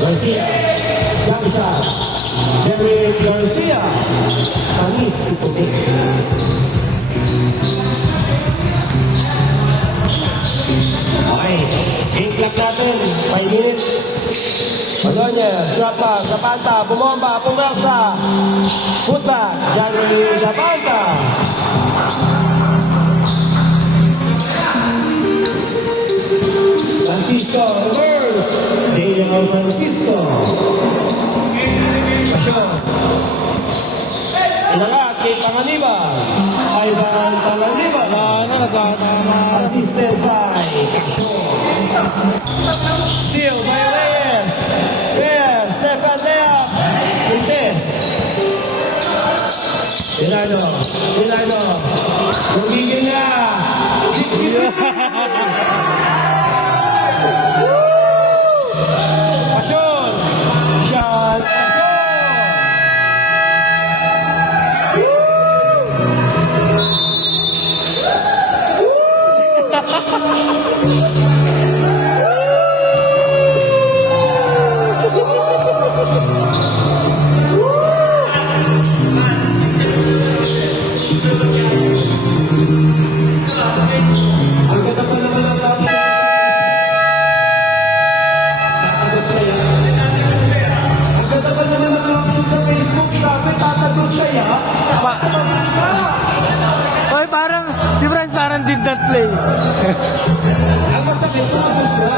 Garcia. Jump shot. January Garcia. Anis Ipone. Okay. Game clock natin. 5 minutes. Ordonez, drop pass, Zapanta, bumomba, pumersa. Putback, January Zapanta. Francisco, reverse. Daniel Francisco. Pasyon. Inagat kay Panganiban. Ivan Panganiban. Ano, nagkakama. Assisted by Pasyon. Steal by Reyes. Reyes, Stefan Lea. Quintes. Pinado. Pinado. Gumigil na. Pasyon. Sean Pasyon. Ang ganda pa naman ang tapos. Tatagos kaya. Ang ganda pa naman ang tapos sa Facebook. Sabi, tatagos kaya. Oy, parang, si Franz parang did not play. Ang masakit, tatagos ka.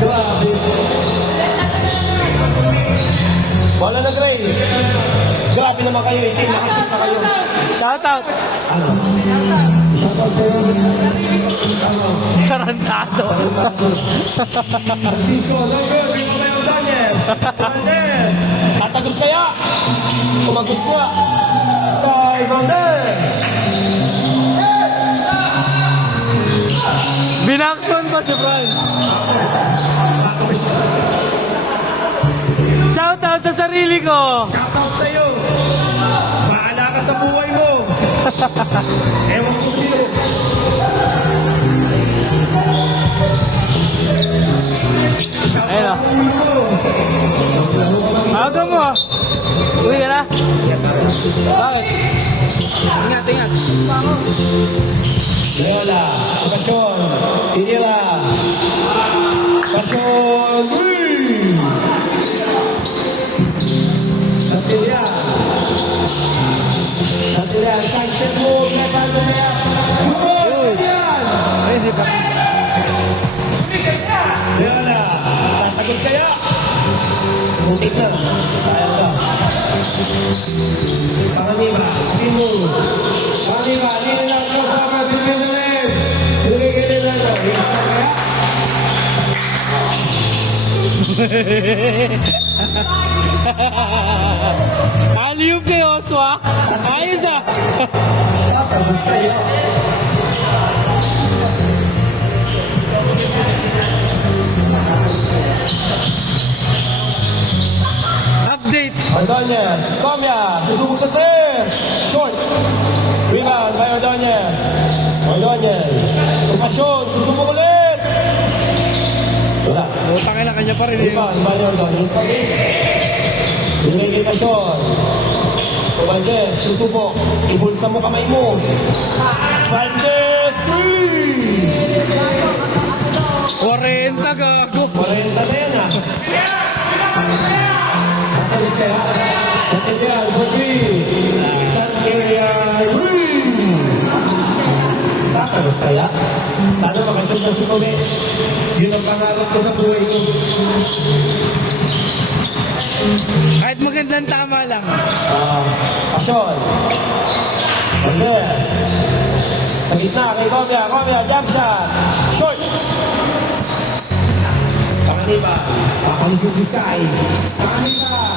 Grabe. Wala na, Gray. Grabe naman kayo, itin. Nakasip na kayo. Shout out. Shoutout sa'yo. Tarantado. Francisco, number, Viva Mayo Daniel. Valdez. Tatagos kaya. Kumagos ko. Sky Valdez. Binakson pa si Franz. Shout out sa sarili ko. Shoutout sa'yo. Bahala ka sa buhay mo. Ewan ko sa'yo. Ayun o. Aga mo ah. Uwi ka na? Bakit? Ingat, ingat. Leola, Pasyon, Pinila, Pasyon, Satilian, Satilian, cancel mo, Satilian, Satilian, Ay, di ba? Leola, tatagos kaya? Muntik na, sayang ka. Panganiba, spin move. Panganiba, hindi na lang sa mga bibigyan. Bibigyan na lang. Alley-oop kay Oswa. Ayos ah. Tapos kayo. Update. Ordonez, Comia, susubok sa tip. Short. Rebound by Ordonez. Ordonez. Pasyon, susubok ulit. Wala. Utang na kanya pa rin eh. Rebound by Ordonez. Binigay Pasyon. Valdez, susubok. Ibulsa mo kamay mo. Valdez, 3! 40 gago. 40 na yan ah. Tapos kaya, Satilian, Bobby, Satilian, tapos kaya, sana makasyon na si Kobe. Yun ang pangarap ko sa buhay ko. Kahit magandang tama lang. Pasyon. Valdez. Sa gitna, kay Comia, Comia, jump shot. Short. Maniba. Pakalisin si Sai. Panitan.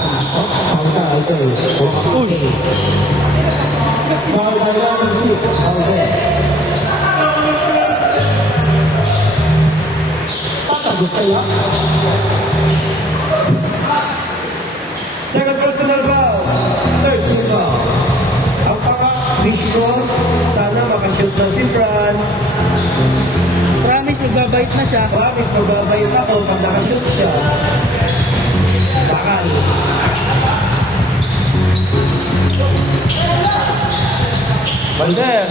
Okay. Foul by number 6. Okay. Tatagos kayo. Second personal foul. Third team foul. Ang paka-mission, sana makashoot na si Franz. Promise, magbabait na siya. Promise, magbabayot ako pag nakashoot siya. Bakal. Balder.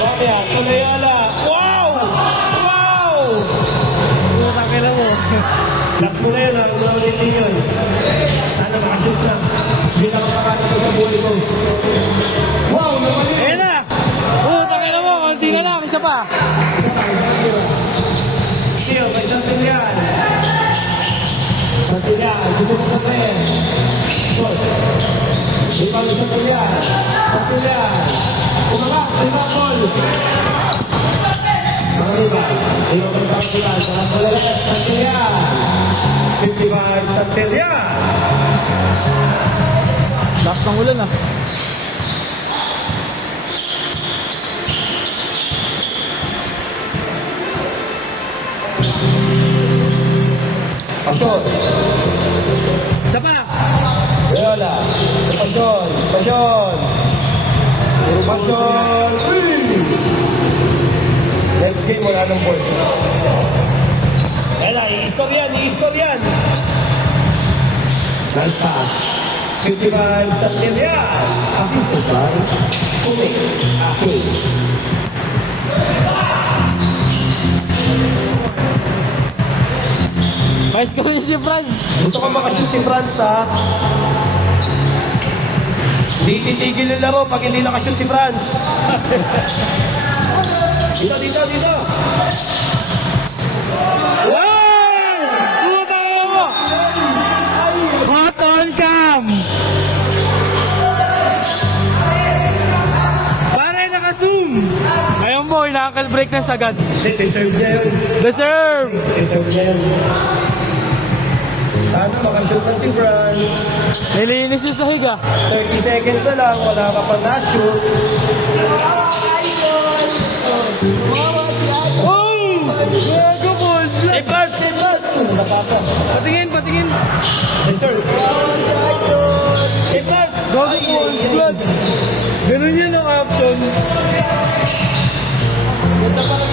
Komya, Tumayala. Wow! Wow! Puta ka na mo. Last mo na yun, ulit din yun. Sana makashoot na. Hindi na makakain ko sa buhay ko. Wow, namali! Ayan na! Puta ka na mo, konti ka lang, isa pa. Siyo, may Santillan. Santillan. Susunod sa player. Shot. Ibang Santillan. Santillan. Umaga. Ibang ball. Maniba. Ibang Santillan. Santillan. 55 Santillan. Lakas ng ulan ah. Pasyon. Isa pa. Loyola. Pasyon. Pasyon. Puro pasyon. Next game, wala ng ball. Ayan na, i-score yan, i-score yan. Nice pass. 55 Santillan. Assisted by Kume. Ake. Mais ko rin si Franz. Gusto ko makashoot si Franz, ha? Hindi titigil yung laro pag hindi nakashoot si Franz. Dito. Wow! Puta ka na mo! Hot on cam! Pare, naka-zoom! Ayun mo, ina-ankle break na sagad. Hindi, deserve niya yun. Deserve! Deserve niya yun. Sana makashoot na si Franz. Nilinis yung sahig ah. 30 seconds na lang, wala ka pa na-shoot. Oh! Gago cold Hey, blood! Franz! Nakaka. Patingin! Deserve. Hey, Franz! Gago cold blood! Ganun yun ang option. Ganda pa